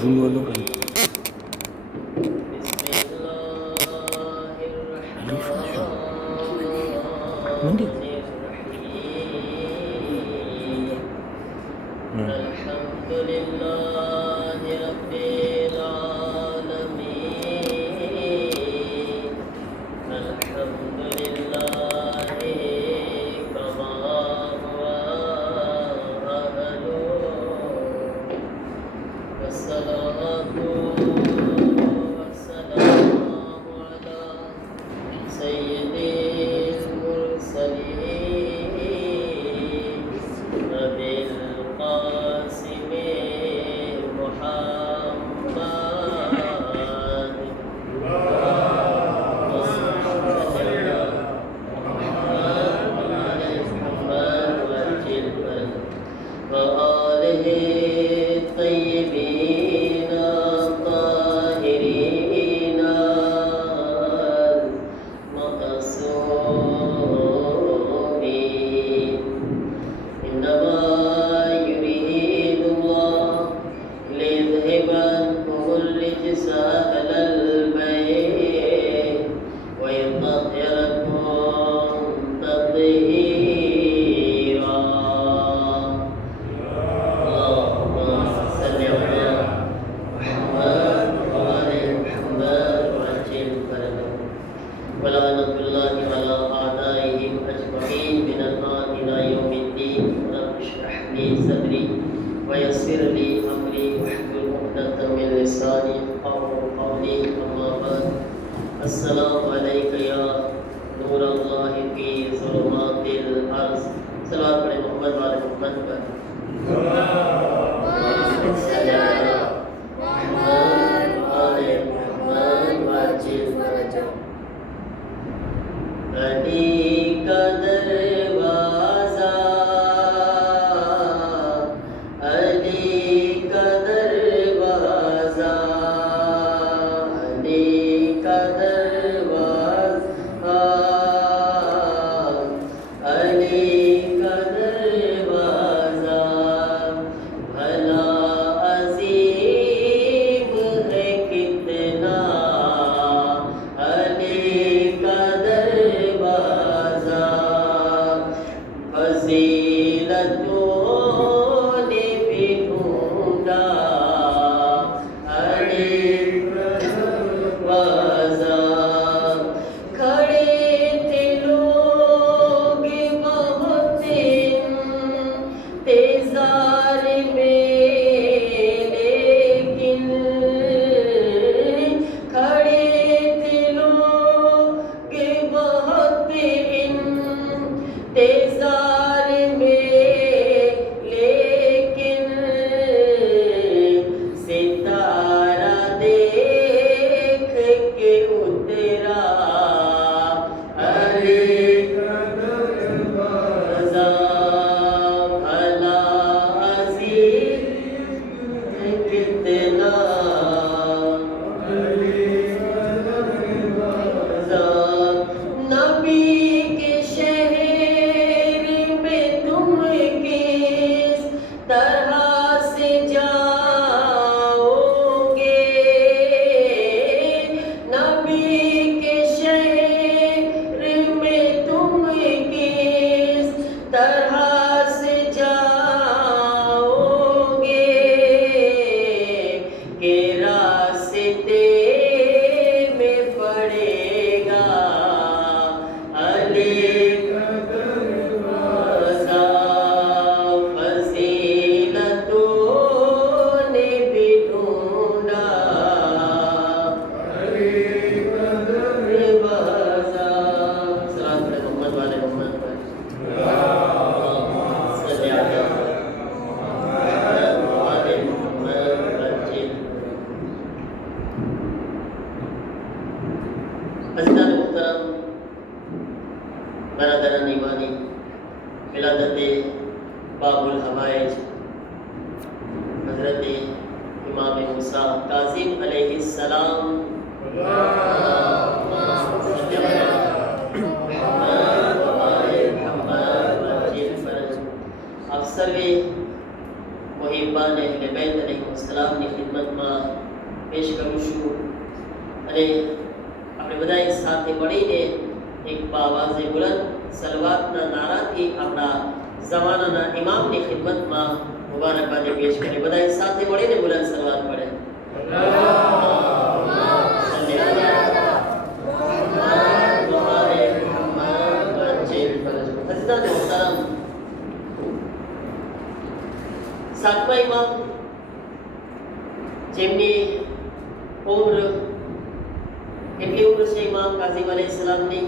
ઝૂલવાનું કામ મંદિર सर्वे मुहिब्बान अहले બેન અને સલામની ખિદમતમાં પેશ કરું છું અને આપણે બધા સાથે મળીને એક બાવાઝે બુલંદ સલવાતના નારાથી આપણા ઝમાનાના ઇમામની ખિદમતમાં મુબારકબાદી પેશ કરીએ. બધા સાથે મળીને બુલંદ સલવાત પડે. સાતમા ઇમામ જેમની ઉમ્ર કેટલી ઉમ્ર છે ઇમામ કાઝીમ અલૈહિસ્સલામની?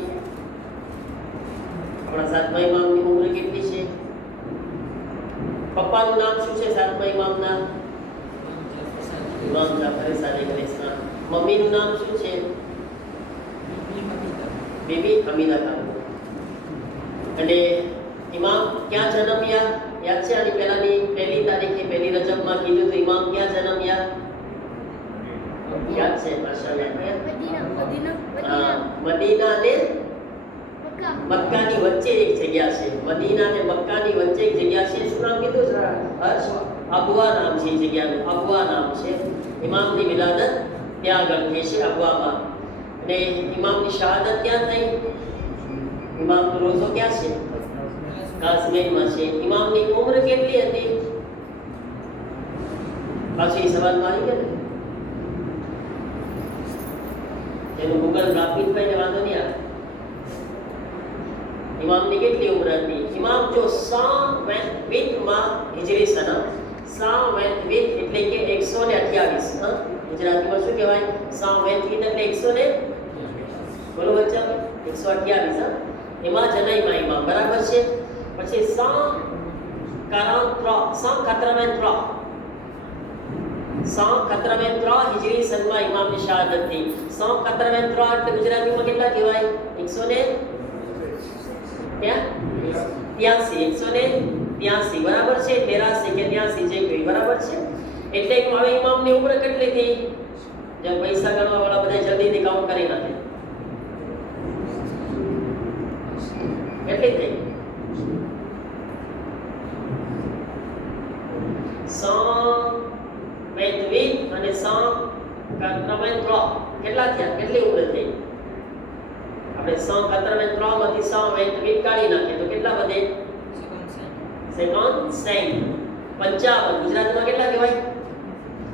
આપણા સાતમા ઇમામની ઉમ્ર કેટલી છે? પપ્પાનું નામ શું છે સાતમા ઇમામના? ઇમામ જાફર સાદિક અલૈહિસ્સલામ. મમ્મીનું નામ શું છે? બીબી હમીદા ખાન. અને ઇમામ ક્યાં જન્મ્યા? યાદ છે? આની પહેલાની પહેલી તારીખે પહેલી રજબમાં કીધું તો ઇમામ ક્યાં જન્મ્યા? યાદ છે? માશાઅલ્લાહ. મદીના અને મક્કાની વચ્ચે એક જગ્યા છે. મદીના અને મક્કાની વચ્ચે એક જગ્યા છે. શું નામ કીધું? હર્ષ અબવા નામ છે જગ્યાનું. અબવા નામ છે. ઇમામની વિલાદત ત્યાં આગળ થઈ છે અબવામાં. અને ઇમામની શહાદત ક્યાં થઈ? ઇમામનો રોઝો ક્યાં છે? કાશ્મીરમાં છે. ઇમામની ઉંમર કેટલી હતી? પાછી સવાલ મારી કે જેનું ગૂગલ ગ્રાફિક ભાઈને વાંધો નહીં આવે. ઇમામની કેટલી ઉંમર હતી? ઇમામ જો 100 માં હિજરી સન 100 એટલે કે 128. ગુજરાતીમાં શું કહેવાય? 100 એટલે 100 બોલો બચ્ચા 128. એમાં જનઈમાં ઇમામ બરાબર છે. પછી 183 હિજરી સનમાં ઇમામની શહાદત થઈ. 183 એટલે ગુજરાતીમાં કેટલા કહેવાય? 183 બરાબર છે. 83 કે 83 જે કહ્યું બરાબર છે. એટલે હવે ઇમામની ઉંમર કેટલી થઈ? જે પૈસા ગણવા વાળા બધા જલ્દીથી કાઉન્ટ કરી નાખે. કેટલી થઈ? 123 અને 183 કેટલા થયા? કેટલી ઉંમર થઈ? આપણે 183 માંથી 123 કાઢી નાખીએ તો કેટલા વધે? 55. ગુજરાતીમાં કેટલા કહેવાય?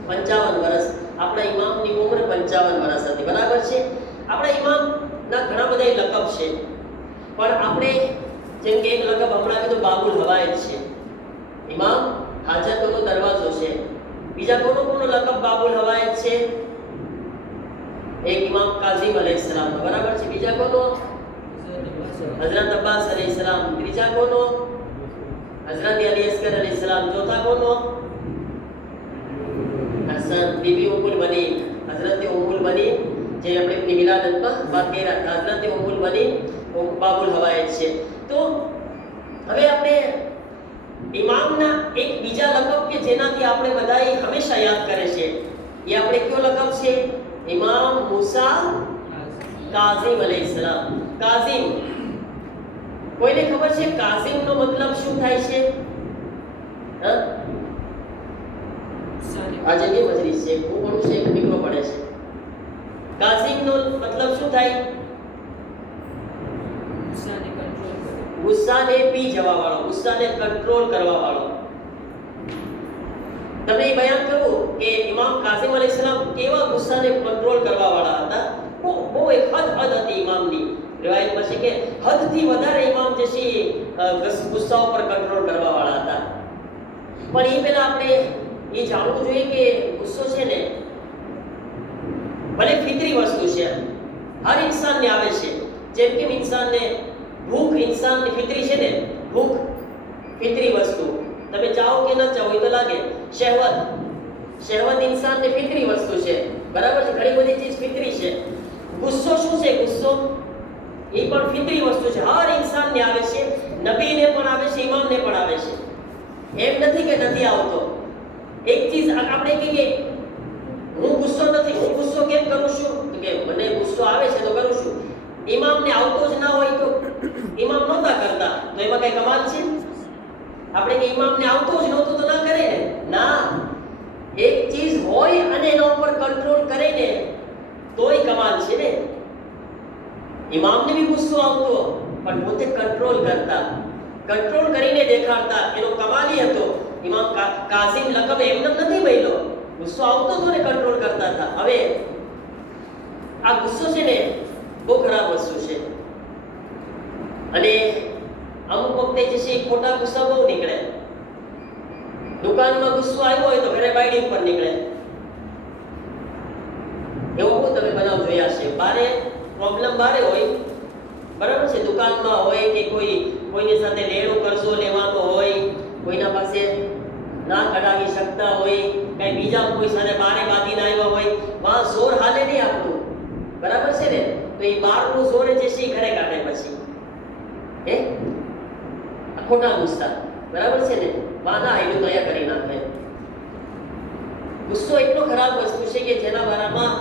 55 વર્ષ. આપણા ઇમામની ઉંમર 55 વર્ષ હતી બરાબર છે. આપણા ઇમામના ઘણા બધા લકબ છે પણ આપણે જેમ કે એક લકબ હમણાં કીધું બાબુલ હવાયત છે. ઇમામ હાજતનો દરવાજો છે. બીજા કોનો લકબ બાબુલ હવાયત છે? એક ઇમામ કાઝીમ અલૈહિસ્સલામ બરાબર છે. બીજા કોનો? હઝરત અબ્બાસ અલૈહિસ્સલામ. ત્રીજા કોનો? હઝરત અલી અસ્ગર અલૈહિસ્સલામ. ચોથા કોનો? હસન બીબી ઉમ્મુલ બનીન. હઝરત ઉમ્મુલ બનીન જે આપણે એમની વિલાદતમાં વાત કરી રહ્યા હતા. હઝરત ઉમ્મુલ બનીન બાબુલ હવાયત છે. તો હવે આપણે ઇમામના એક બીજા લકબ કે જેનાથી આપણે બધાએ હંમેશા યાદ કરે છે એ આપણે કયો લકબ છે? ઇમામ મૂસા કાઝીમ અલૈહિસ્સલામ. કાઝીમ કોઈને ખબર છે કાઝીમનો મતલબ શું થાય છે? આજે બે મજલિસ છે. હું પણ છે એક દીકરો પડે છે. કાઝીમનો મતલબ શું થાય? ગુસ્સાને પી જવા વાળો, ગુસ્સાને કંટ્રોલ કરવા વાળો. તમને એ બયાન કરું કે ઇમામ કાઝીમ અલૈહિસ્સલામ કેવા ગુસ્સાને કંટ્રોલ કરવા વાળા હતા. બહુ એક હદ હતી ઇમામની. રિવાયતમાં છે કે હદથી વધારે ઇમામ જે છે ગુસ્સા ઉપર કંટ્રોલ કરવા વાળા હતા. પણ એ પહેલા આપણે એ જાણવું જોઈએ કે ગુસ્સો છે ને ભલે ફિતરી વસ્તુ છે, હર ઇન્સાનને આવે છે. જેમ કે ઇન્સાનને ભૂખ ઇન્સાનની ફિતરી છે ને, ભૂખ ફિતરી વસ્તુ. તમે ચાહો કે ન ચાહો એ તો લાગે. શહેવત ઇન્સાનની ફિતરી વસ્તુ છે બરાબર છે. ઘણી બધી ચીજ ફિતરી છે. ગુસ્સો શું છે? ગુસ્સો એ પણ ફિતરી વસ્તુ છે. હર ઇન્સાનને આવે છે. નબીને પણ આવે છે, ઇમામને પણ આવે છે. એમ નથી કે નથી આવતો. એક ચીજ આપણે કહીએ હું ગુસ્સો નથી, હું ગુસ્સો કેમ કરું છું? કે મને ગુસ્સો આવે છે તો કરું છું. ઇમામને આવતો જ ના હોય તો ઇમામ નહોતા કરતા તો એમાં કઈ કમાલ છે? આપણે કે ઇમામને આવતો જ નહોતો તો ના કરે ને. ના, હોય અને એના ઉપર કંટ્રોલ કરે ને તોય કમાલ છે ને. ઇમામને બી ગુસ્સો આવતો પણ પોતે કંટ્રોલ કરતા, કંટ્રોલ કરીને દેખાડતા, એનો કમાલી હતો. ઇમામ કાસિમ લકબ એમને નથી બન્યો, ગુસ્સો આવતો હતો ને કંટ્રોલ કરતા હતા. હવે આ ગુસ્સો છે ને બહુ ખરાબ વસ્તુ છે. અને અમુક વખતે જે છે ખોટા ગુસ્સા બહુ નીકળે. દુકાનમાં ગુસ્સો આવ્યો હોય તો ઘરે બાયડી ઉપર નીકળે. એવું બહુ તમે બનાવ જોયા છે. બારે પ્રોબ્લેમ બારે હોય, બરાબર છે, દુકાનમાં હોય કે કોઈની સાથે લેણો કરજો લેવાનો હોય, કોઈના પાસે ના કઢાવી શકતા હોય, કઈ બીજા કોઈ સાથે બારે બાંધીને આવ્યા હોય, વાં જોર હાલે નહીં આપણું, બરાબર છે ને. તો એ બારનું જોર જે છે એ ઘરે કાઢે પછી ખોટા ગુસ્સા, બરાબર છે ને. વાના આયલું તૈયાર કરી નાખે. ગુસ્સો એટલો ખરાબ વસ્તુ છે કે જેના બારામાં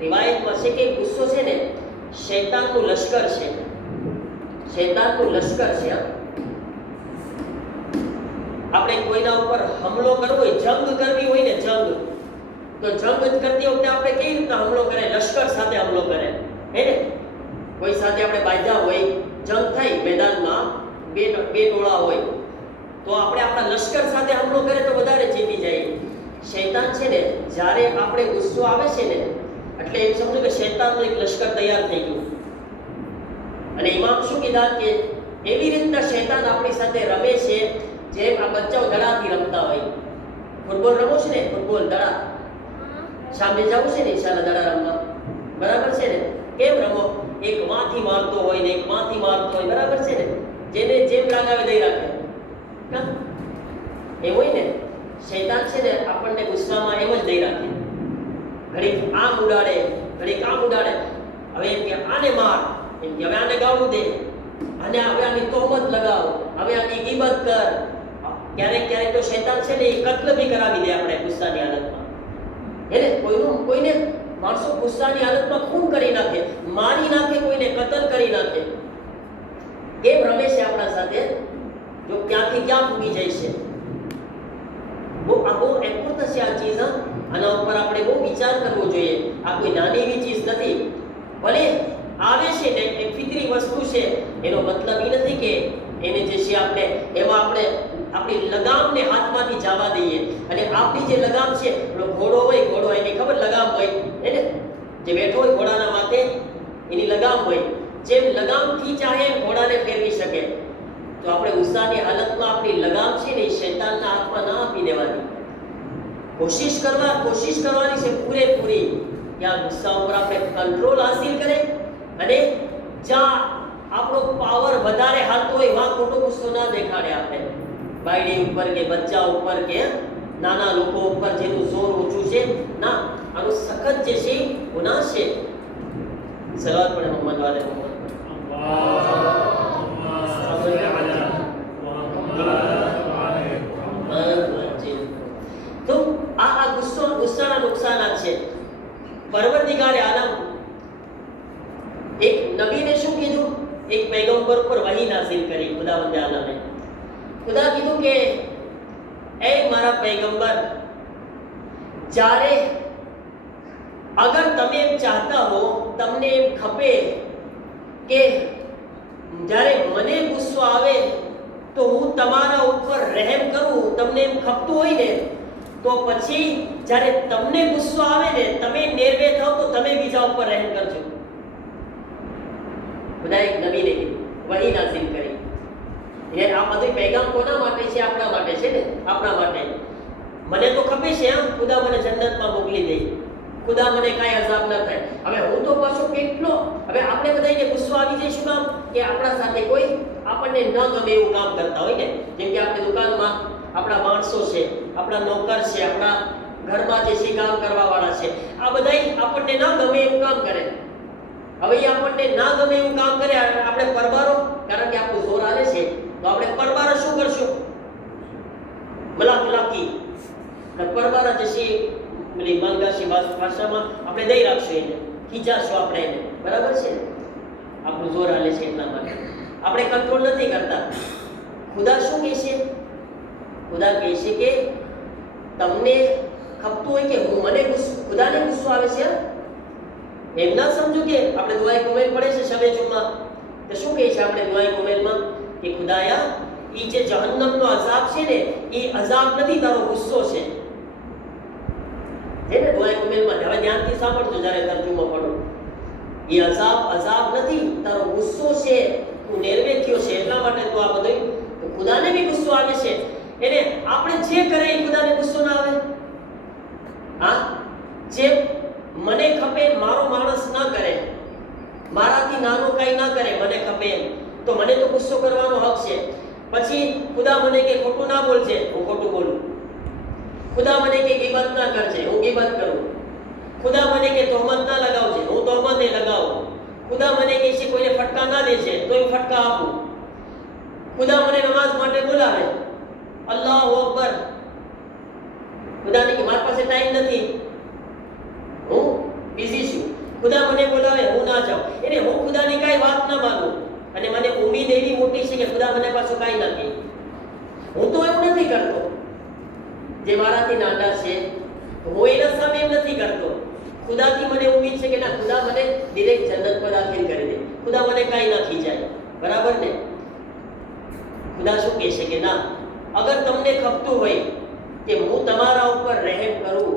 રિવાયતમાં છે કે ગુસ્સો છે ને શૈતાનનું લશ્કર છે. શૈતાનનું લશ્કર છે. આપણે કોઈના ઉપર હુમલો કરવો હોય, જંગ કરવી હોય ને, જંગ તો જંગ કરતી વખતે આપણે કેવી રીતે હુમલો કરે? લશ્કર સાથે હુમલો કરે, હે ને. કોઈ સાથે આપણે બાંધ્યા હોય, જંગ થાય મેદાનમાં, બે ટોળા હોય, તો આપણે આપણા લશ્કર સાથે હુમલો કરે તો વધારે જીતી જાય. શૈતાન છે ને જ્યારે આપણે ગુસ્સો આવે છે ને એટલે એમ સમજો કે શૈતાનનું એક લશ્કર તૈયાર થઈ ગયું. અને ઇમામ શું કીધા કે એવી રીતના શૈતાન આપણી સાથે રમે છે જેમ આ બચ્ચાઓ દડાથી રમતા હોય. ફૂટબોલ રમો છે ને, ફૂટબોલ દડા, સામે જવું છે ને ઇન્શાલ્લાહ દડા રમવા, બરાબર છે ને. કેમ રમો? એક માંથી મારતો હોય ને એક માંથી મારતો હોય, બરાબર છે ને. જેને જેમ રાગાવે દઈ રાખે. એ હોય ને શૈતાન છે ને આપણને ગુસ્સામાં એમ જ દઈ રાખે. ઘડીક આમ ઉડાડે, ઘડીક આમ ઉડાડે. હવે એમ કે આને માર, એમ કે હવે આને ગાળું દે, અને હવે આની તોહમત લગાવ, હવે આની ગીબત કર. ક્યારેક તો શૈતાન છે ને એ કત્લ બી કરાવી દે આપણે ગુસ્સાની હાલતમાં. એને કોઈને માણસો ગુસ્સાની હાલતમાં ખૂન કરી નાખે, મારી નાખે, કોઈને કતલ કરી નાખે. કેમ રમે છે આપણા સાથે? જો ક્યાંથી ક્યાં પૂગી જાય છે. બહુ ઇમ્પોર્ટન્ટ છે આ ચીજ. આના ઉપર આપણે બહુ વિચાર કરવો જોઈએ. આ કોઈ નાની એવી ચીજ નથી. ભલે આવે છે ને એક ફિતરી વસ્તુ છે, એનો મતલબ એ નથી કે એને જે છે આપણે એમાં આપણે આપણી લગામને હાથમાંથી જવા દઈએ. અને આપણી જે લગામ છે, ઘોડો હોય, ઘોડો એની ખબર લગામ હોય, એને જે બેઠો હોય ઘોડાના માથે એની લગામ હોય, જેમ લગામથી ચાહે એમ ઘોડાને ફેરવી શકે. તો આપણે ગુસ્સાની હાલતમાં આપણી લગામ છે ને એ શૈતાનના હાથમાં ના આપી દેવાની. કોશિશ કરવાની છે પૂરેપૂરી કે આ ગુસ્સા ઉપર આપણે કંટ્રોલ હાસિલ કરે. અને જ્યાં આપણો પાવર વધારે હાલતો હોય વાં ખોટો ગુસ્સો ના દેખાડે. આપણે બાયડી ઉપર કે બચ્ચા ઉપર કે નાના લોકો ઉપર જેનું જોર ઓછું છે ના, આનું સખત જે છે ગુનાહ છે. સલાવત પડે મોહમ્મદ વાલે મોહમ્મદ. તો આ ગુસ્સાના નુકસાનાત છે. પરવરદિગારે આલમ એક નબીને શું કીધું? એક પૈગંબર પર વહી નાઝિલ કરી ખુદાવંદે આલમે. ખુદા કીધું કે એ મારા પૈગંબર, જ્યારે અગર તમે એમ ચાહતા હો, તમને એમ ખપે કે જ્યારે મને ગુસ્સો આવે તો હું તમારા ઉપર રહેમ કરું, તમને એમ ખપતું હોય ને, તો પછી જ્યારે તમને ગુસ્સો આવે ને તમે નિર્ભય થાઓ તો તમે બીજા ઉપર રહેમ કરજો. ખુદા એક નબીને વહી નાઝિલ કરી. આ બધું પૈગામ કોના માટે છે? આપણા માટે છે ને, આપણા માટે. મને તો ખપે છે ખુદા મને જન્નતમાં મોકલી દે, ખુદા મને કાંઈ અઝાબ ન થાય. હવે હું તો પાછો કેટલો, હવે આપણે બધાને ગુસ્સો આવી જાય. શું કામ? કે આપણા સાથે કોઈ આપણને ન ગમે એવું કામ કરતા હોય ને. જેમ કે આપણે દુકાનમાં આપણા માણસો છે, આપણા નોકર છે, આપણા ઘરમાં જે છે કામ કરવા વાળા છે, આ બધા આપણને ન ગમે એવું કામ કરે. હવે આપણને ના ગમે એવું કામ કરે, આપણે પરબારો, કારણ કે આપણું જોર આલે છે તો આપણે પરબારો શું કરશું? મલાકી પરબારા જે છે પેલી બંગાળી ભાષામાં આપણે દઈ રાખશું, એને ખીજાશું આપણે એને, બરાબર છે. આપણું જોર આલે છે એટલા માટે આપણે કંટ્રોલ નથી કરતા. ખુદા શું કહે છે? ખુદા કહે છે કે તમને ખપતું હોય કે હું મને ખુદાને ગુસ્સો આવે છે? એમ ના સમજો કે આપણે દુઆએ કુમૈલ પડે છે શબે જુમ્મા, તો શું કહે છે આપણે દુઆએ કુમૈલમાં કે ખુદાયા ઈ જે જહન્નમનો અઝાબ છે ને એ અઝાબ નથી, તારો ગુસ્સો છે. જેને દુઆએ કુમૈલમાં હવે ધ્યાનથી સાંભળજો જ્યારે તર્જુમો પડો. એ અઝાબ નથી, તારો ગુસ્સો છે, તું નેરવે થયો છે એટલા માટે તું આ બધું. તો ખુદાને બી ગુસ્સો આવે છે. એને આપણે જે કરે એ ખુદાને ગુસ્સો ના આવે? હા, જે મને ખપે મારો માણસ ના કરે, મારાથી નાનો કઈ ના કરે, મને ખપે એમ, તો મને તો ગુસ્સો કરવાનો હક છે. પછી ખુદા મને કે ખોટું ના બોલજે, હું ખોટું બોલું. ખુદા મને કે ગીબત ના કરજે, હું ગીબત કરું. ખુદા મને કે તહોમત ના લગાવજે, હું તહોમત નહીં લગાવું. ખુદા મને કે છે કોઈને ફટકા ના દેજે, તો હું ફટકા આપું. ખુદા મને નમાઝ માટે બોલાવે, અલ્લાહુ અકબર. ખુદાને કે મારી પાસે ટાઈમ નથી, હું બિઝી છું. ખુદા મને બોલાવે, હું ના જાઉં. એટલે હું ખુદાની કાંઈ વાત ના માનું અને મને ઉમ્મીદ એવી મોટી છે કે ખુદા મને પાછું કાંઈ નથી. હું તો એવું નથી કરતો. જે મારાથી નાના છે હું એના સામે એમ નથી કરતો. ખુદાથી મને ઉમ્મીદ છે કે ના, ખુદા મને ડિરેક્ટ જન્નત પર દાખલ કરી દે, ખુદા મને કાંઈ ના ખીજાય. બરાબર ને? ખુદા શું કહે છે કે ના, અગર તમને ખપતું હોય કે હું તમારા ઉપર રહેમ કરું,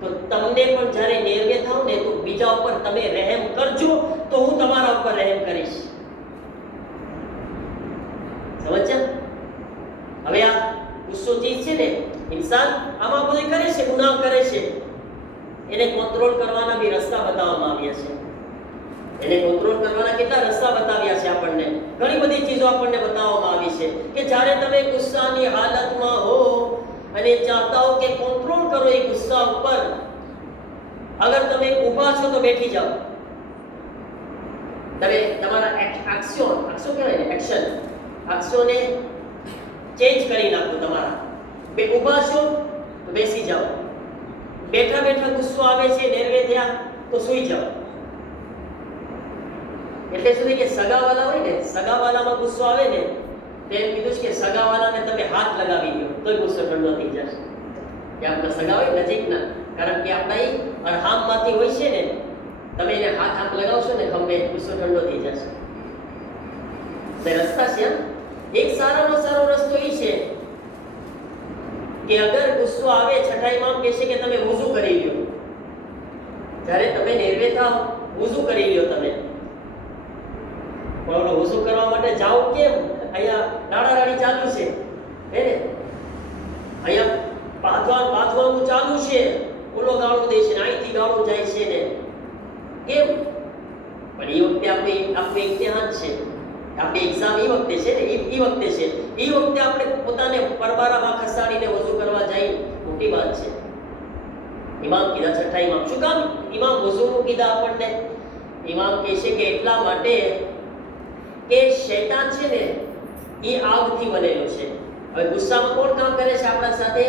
તો તમને પણ જ્યારે નેરવે થાવ ને તો બીજા ઉપર તમે રહેમ કરજો, તો હું તમારા ઉપર રહેમ કરીશ. સમજ્યા? હવે આ ગુસ્સો ચીજ છે ને, ઇન્સાન આમાં બધું કરે છે, ગુનાહ કરે છે, એને કંટ્રોલ કરવાના બી રસ્તા બતાવવામાં આવ્યા છે. એને કંટ્રોલ કરવાના કેટલા રસ્તા બતાવ્યા છે આપણને. ઘણી બધી ચીજો આપણને બતાવવામાં આવી છે કે જ્યારે તમે ગુસ્સાની હાલતમાં હો અને ચાહતા હો કે કંટ્રોલ કરો એ ગુસ્સા ઉપર, અગર તમે ઊભા છો તો બેઠી જાઓ. તમે તમારા એક્શન કહેવાય ને, એક્શનને ચેન્જ કરી નાખો. તમારા ઊભા છો તો બેસી જાઓ, બેઠા બેઠા ગુસ્સો આવે છે, નેરવે થયા તો સૂઈ જાઓ. એટલે સુધી કે સગાવાલા હોય ને, સગાવાલામાં ગુસ્સો આવે ને, તેમ કીધું છે કે સગાવાલાને તમે હાથ લગાવી દો તોય ગુસ્સો ઠંડો થઈ જશે. કે આપણા સગા હોય નજીકના, કારણ કે આપણા એ અરહામમાંથી હોય છે ને, તમે એને હાથ લગાવશો ને ખંભે, ગુસ્સો ઠંડો થઈ જશે. તે રસ્તા છે. એક સારામાં સારો રસ્તો એ છે કે અગર ગુસ્સો આવે, છઠ્ઠા ઇમામ કહે છે કે તમે વુઝુ કરી લ્યો. જ્યારે તમે નેરવે થાવ, વુઝુ કરી લ્યો. તમે પણ વુઝુ કરવા માટે જાઓ કેમ? અહીંયા રાડારાડી ચાલુ છે, હે ને? અહીંયા બાંધવાનું ચાલુ છે, ઓલો ગાળો દે છે, અહીંથી ગાળો જાય છે ને, કેમ? પણ એ વખતે આપણું ઇમ્તિહાન છે, આપણી એક્ઝામ એ વખતે છે ને, એ વખતે છે. એ વખતે આપણે પોતાને પરબારામાં ખસાડીને વઝુ કરવા જાય, મોટી વાત છે. ઇમામ કીધા, છઠ્ઠા ઇમામ. શું કામ ઇમામ વઝુનું કીધા આપણને? ઇમામ કહે છે કે એટલા માટે કે શૈતાન છે ને એ આગથી બનેલો છે. હવે ગુસ્સામાં કોણ કામ કરે છે આપણા સાથે?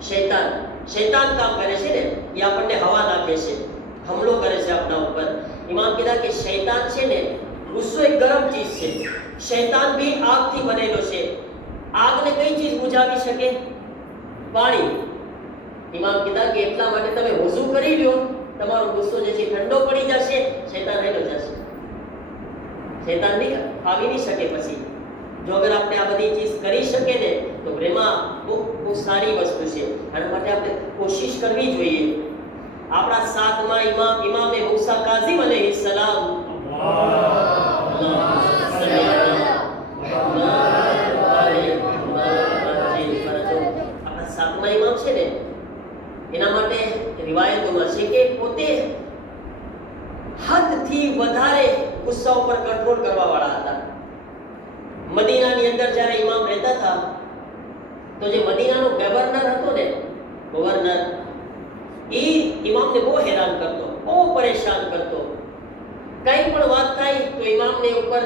શૈતાન કામ કરે છે ને, એ આપણને હવા નાખે છે, હુમલો કરે છે આપણા ઉપર. ઇમામ કીધા કે શૈતાન છે ને, ગુસ્સો એક ગરમ ચીજ છે, શૈતાન બી આગથી બનેલો છે. આગને કઈ ચીજ બુઝાવી શકે? પાણી. ઇમામ કીધા કે એટલા માટે તમે વઝુ કરી લ્યો, તમારો ગુસ્સો જે છે ઠંડો પડી જશે, શૈતાન હેલો જશે. શૈતાન નહીં આવી નહીં શકે. પછી જો અગર આપણે આ બધી ચીજ કરી શકે ને તો પ્રેમા બહુ સારી વસ્તુ છે. આના માટે આપણે કોશિશ કરવી જોઈએ. આપણા સાતમા ઇમામે મૂસા કાઝિમ અલૈહિસ્સલામ, આપણા સાતમા ઇમામ છે ને, એના માટે રિવાયતોમાં છે કે પોતે હદથી વધારે ગુસ્સા ઉપર કંટ્રોલ કરવા વાળા હતા. મદીનાની અંદર જ્યારે ઇમામ રહેતા હતા તો જે મદીનાનો ગવર્નર હતો ને, એ ઇમામને બહુ હેરાન કરતો, બહુ પરેશાન કરતો. કંઈ પણ વાત થાય તો ઇમામને ઉપર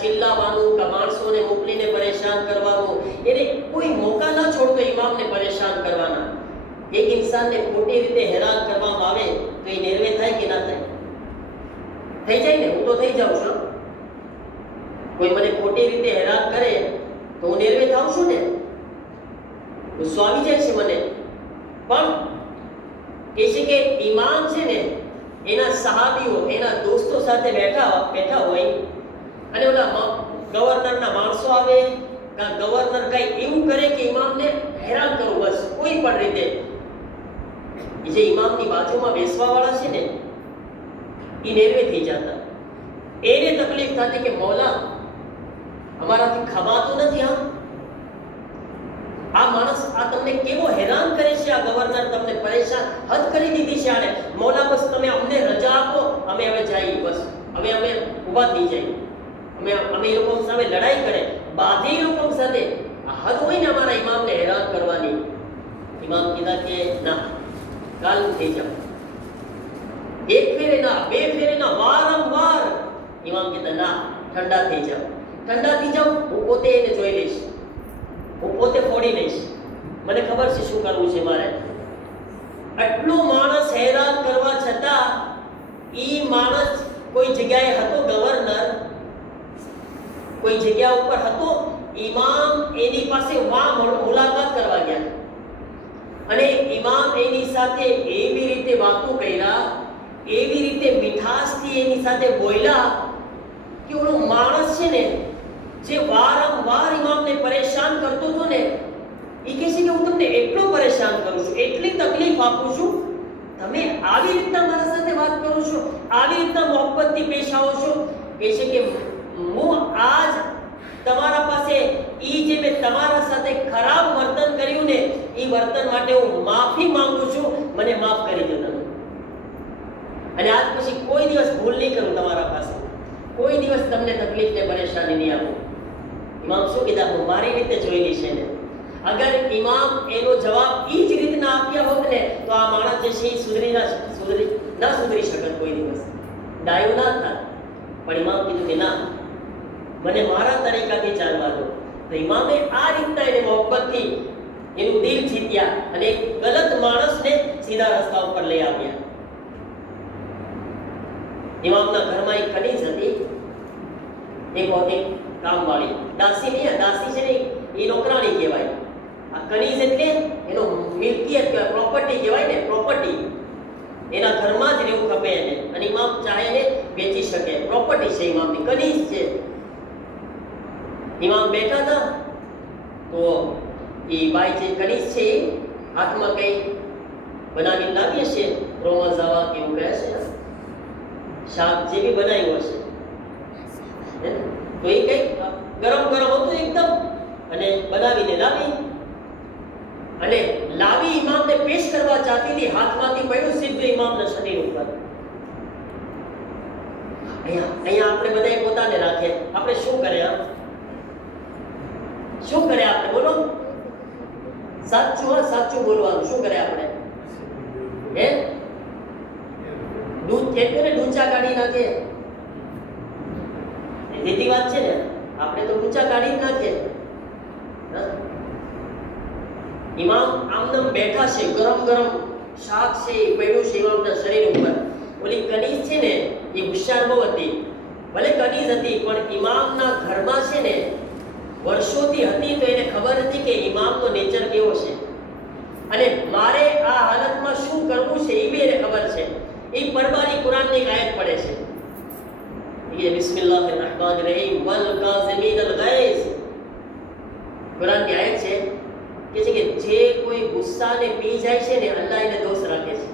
ચિલ્લાવાનું, માણસોને મોકલીને પરેશાન કરવાનું, એને કોઈ મોકા ન છોડતો ઇમામને પરેશાન કરવાના. એક ઇન્સાનને ખોટી રીતે હેરાન કરવામાં આવે તો એ નેરવે થાય કે ના થાય? થઈ જાય ને. હું તો થઈ જાઉં છું. કોઈ મને ખોટી રીતે હેરાન કરે તો હું નેરવે થાઉં છું ને, ગુસ્સો આવી જાય છે મને. પણ કહે છે કે ઇમામ છે ને એના સહાબીઓ એના દોસ્તો સાથે બેઠા હોય અને ઓલા ગવર્નરના માણસો આવે કે ગવર્નર કઈ એવું કરે કે ઇમામને હેરાન કરવું બસ કોઈ પણ રીતે જે ઇમામની બાજુમાં બેસવા વાળા છે ને એ નેરવે થઈ જતા. એને તકલીફ થતી કે મૌલા અમારાથી ખવાતું નથી. આ માણસ આ તમને કેવો હેરાન કરે છે, આ ગવર્નર તમને પરેશાન હદ કરી દીધી છે આને. મૌલા બસ તમે અમને રજા આપો, અમે હવે જઈએ, બસ અમે ઊભા થઈ જઈએ, અમે એ લોકો સામે લડાઈ કરે બાધી લોકો સાથે. આ હદ હોય ને અમારા ઇમામને હેરાન કરવાની. ઇમામ કીધા કે ના, કાલ થઈ જાઓ. એક ફેરે ના, બે ફેરે ના, વારંવાર. ઇમામ કીધા ના, ઠંડા થઈ જાઓ. ઠંડા થઈ જાઓ, હું પોતે એને જોઈ લઈશ, હું પોતે ફોડી લઈશ, મને ખબર છે શું કરવું છે મારે. આટલું માણસ હેરાન કરવા છતાં ઈ માણસ કોઈ જગ્યાએ હતો, ગવર્નર કોઈ જગ્યા ઉપર હતો, ઇમામ એની પાસે મુલાકાત કરવા ગયા અને ઇમામ એની સાથે એવી રીતે વાતો કર્યા, એવી રીતે મીઠાશથી એની સાથે બોલ્યા કે ઓલો માણસ છે ને જે વારંવાર ઇમામને પરેશાન કરતો હતો ને, એ કહે છે કે હું તમને એટલો પરેશાન કરું છું, એટલી તકલીફ આપું છું, તમે આવી રીતના મારા સાથે વાત કરો છો, આવી રીતના મોહબ્બતથી પેશ આવો છો. કહે છે કે હું આજ તમારા પાસે ઈ જે મેં તમારા સાથે ખરાબ વર્તન કર્યું ને, એ વર્તન માટે હું માફી માંગુ છું, મને માફ કરી દો તમે. અને આજ પછી કોઈ દિવસ ભૂલ નહીં કરું તમારા પાસે, કોઈ દિવસ તમને તકલીફ ને પરેશાની નહીં આપું. ઇમામ શું કીધા? હું મારી રીતે જોઈ લઈશ એને. અગર ઇમામ એનો જવાબ ઈ જ રીતના આપ્યા હોત ને તો આ માણસ જે છે સુધરી શકત, કોઈ દિવસ ડાયો ના થાય. પણ ઇમામ કીધું કે ના, મને મારા તરીકાથી ચાલવા દો. તો ઇમામે આ રીતના એને મોહબ્બતથી એનું દિલ જીત્યા અને એક ગલત માણસને સીધા રસ્તા ઉપર લઈ આવ્યા. ઇમામના ઘરમાં એક કનીઝ હતી, એક કામવાળી, દાસી નહીં, દાસી છે ને એ નોકરાણી કહેવાય. આ કનીઝ એટલે એનો મિલકિયત કહેવાય, પ્રોપર્ટી કહેવાય ને, પ્રોપર્ટી. એના ઘરમાં જ રહેવું ખપે એને, અને ઇમામ ચાહે ને વેચી શકે, પ્રોપર્ટી છે ઇમામની, કનીઝ છે. ઇમામ બેઠા હતા તો એ ભાઈ જે કનીઝ છે એ હાથમાં કઈ બનાવીને લાવી હશે, રોમાઝાવા કે એવું કહે છે, શાક જે બી બનાવ્યું હશે, તો એ કઈ ગરમ હતું એકદમ, અને બનાવીને લાવી ઇમામને પેશ કરવા ચાહતી હતી. હાથમાંથી પડ્યું સીધું ઇમામના શરીર ઉપર. અહીંયા આપણે બધાએ પોતાને રાખે, આપણે શું કરે? શું કરે આપણે? બોલો સાચું બોલવાનું. શું કરે આપણે? હે, દૂધ ખેતો ને ડૂચા કાઢી નાખે, સીધી વાત છે ને. આપણે તો ડૂચા કાઢી જ નાખે. ઇમામ આમનામ બેઠા છે, ગરમ શાક છે પડ્યું છે ઇમામના શરીર ઉપર. ઓલી કનીઝ છે ને એ હોશિયાર બહુ હતી, ભલે કનીઝ હતી પણ ઇમામના ઘરમાં છે ને વર્ષોથી હતી, તો એને ખબર હતી કે ઇમામનો નેચર કેવો છે અને મારે આ હાલતમાં શું કરવું છે એ બી એને ખબર છે. એ પરબારી કુરાનની એક આયત પડે છે, ये बिस्मिल्लाहिर्रहमानिर्रहीम वल काज़िमीनल गैज़. કુરાનની આયત છે કે જે કોઈ ગુસ્સાને પી જાય છે ને, અલ્લાહ એને દોષ રાખે છે.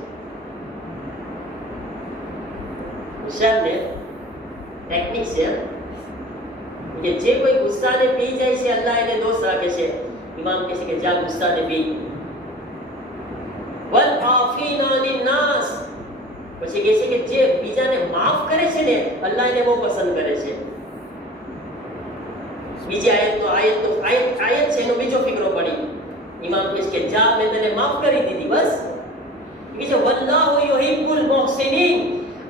ગુસ્સાને ટેકનિક છે કે જે કોઈ ગુસ્સાને પી જાય છે, અલ્લાહ એને દોષ રાખે છે. ઇમામ કહે છે કે જા ગુસ્સાને પી. વલ આફીના અનિન નાસ, પછી કહે છે કે જે બીજાને માફ કરે છે ને, અલ્લાહ એને બહુ પસંદ કરે છે. બીજી આયત છે એનો બીજો ફિકરો પડી. ઇમામ કહે છે કે જા મેં તને માફ કરી દીધી, બસ. કે છે વલ્લાહુ યુહિબ્બુલ મુહસિનીન,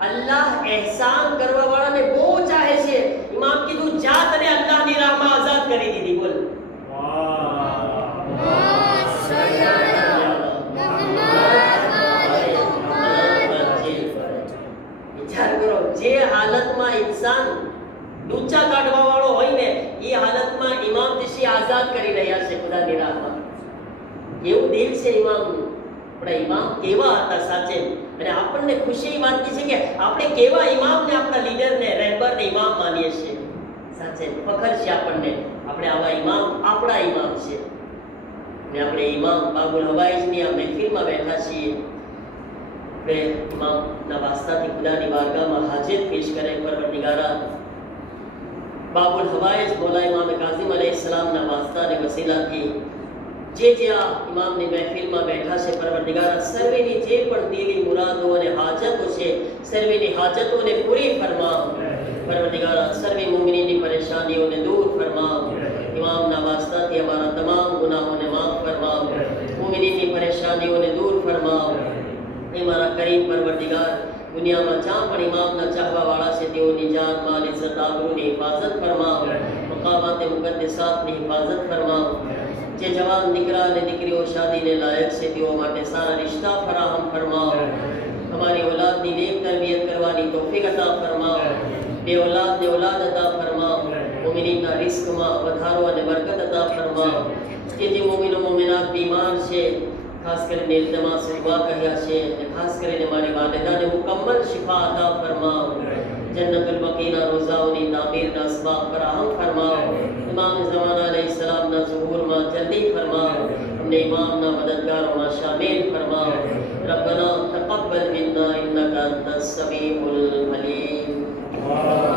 અલ્લાહ એહસાન કરવા વાળાને બહુ ચાહે છે. ઇમામ કીધું જા, તને અલ્લાહની રાહમાં આઝાદ કરી દીધી. બોલ જે હાલતમાં ઇન્સાન ડૂચા કાઢવા વાળો હોય ને, એ હાલતમાં ઇમામ જશે આઝાદ કરી રહ્યા છે ખુદાની રાહમાં. એવું દિલ છે ઇમામનું. આપણા ઇમામ કેવા હતા સાચે, અને આપણને ખુશી એ વાતની છે કે આપણે કેવા ઇમામને, આપણા લીડરને, રહેબરને ઇમામ માનીએ છીએ. સાચે ફખર છે આપણને, આપણે આવા ઇમામ આપણા ઇમામ છે. ને આપણે ઇમામ બાબુલ હવાઈજની આ મહેફિલમાં બેઠા છીએ. આપણે ઇમામના વાસ્તાથી ખુદાની બારગાહમાં હાજત પેશ કરે. પરવરદિગારા બાબુલ હવાઈજ મૌલા ઇમામ કાઝિમ અલૈહિસ્સલામના વાસ્તાને વસીલાથી જે આ ઇમામની મહેફિલમાં બેઠા છે, પરવરદિગારા સર્વેની જે પણ દિલી મુરાદો અને હાજતો છે, સર્વેની હાજતોને પૂરી ફરમાવ. પરવરદિગારા સર્વે મુમિનીની પરેશાનીઓને દૂર ફરમાવ. ઇમામના વાસ્તાથી અમારા તમામ ગુનાહોને માફ ફરમાવ. મુમિનીની પરેશાનીઓને દૂર ફરમાવ. એ મારા કરીમ પરવરદિગાર, દુનિયામાં જ્યાં પણ ઇમામના ચાહવાવાળા છે તેઓની જાન, માલ, ઇઝ્ઝત, આબરૂની હિફાજત ફરમાવ. મકામાત મુકદ્દસાતની હિફાજત ફરમાવ. જે જવાન દીકરા અને દીકરીઓ શાદીને લાયક છે તેઓ માટે સારા રિશ્તા ફરાહમ ફરમાવ. અમારી ઓલાદની નેક તરબિયત કરવાની તૌફીક અતા ફરમાવ. બે ઓલાદને ઓલાદ અતા ફરમાવ. મુમિનીના રિસ્કમાં વધારો અને બરકત અતા ફરમાવ. જે મુમિનો મુમિનાત બીમાર છે, ખાસ કરીને ઇલ્તમાસ દુઆ કહ્યા છે, અને ખાસ કરીને મારી વાલિદાને મુકમ્મલ શિફા અતા ફરમાવ. જન્નતુલ બકીના રોઝાઓની તામીરના અસબાબ ફરાહમ ફરમાવ. ઇમામ ઝમાના અલૈહિસ્સલામના ઝુહૂરમાં જલ્દી ફરમાવ. हमने इमामना मददगारों में शामिल फरमा. रब्बना तक़ब्बल मिन्ना इन्नका अंतस समीउल अलीम.